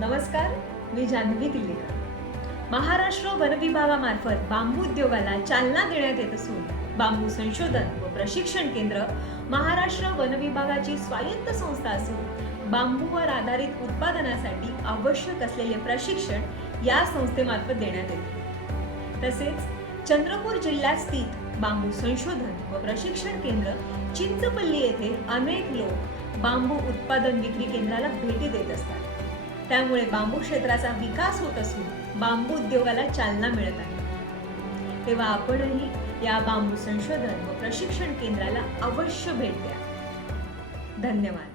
नमस्कार मी जान्हवी किल्लेकर महाराष्ट्र वन विभागामार्फत बांबू उद्योगाला चालना देण्यात येत असून बांबू संशोधन व प्रशिक्षण केंद्र महाराष्ट्र वन विभागाची स्वायत्त संस्था असून बांबूवर आधारित उत्पादनासाठी आवश्यक असलेले प्रशिक्षण या संस्थेमार्फत देण्यात येते. तसेच चंद्रपूर जिल्ह्यात स्थित बांबू संशोधन व प्रशिक्षण केंद्र चिंचपल्ली येथे अनेक लोक बांबू उत्पादन विक्री केंद्राला भेटी देत असतात. त्यामुळे बांबू क्षेत्राचा विकास होत असून बांबू उद्योगाला चालना मिळत आहे. तेव्हा आपणही या बांबू संशोधन व प्रशिक्षण केंद्राला अवश्य भेट द्या. धन्यवाद.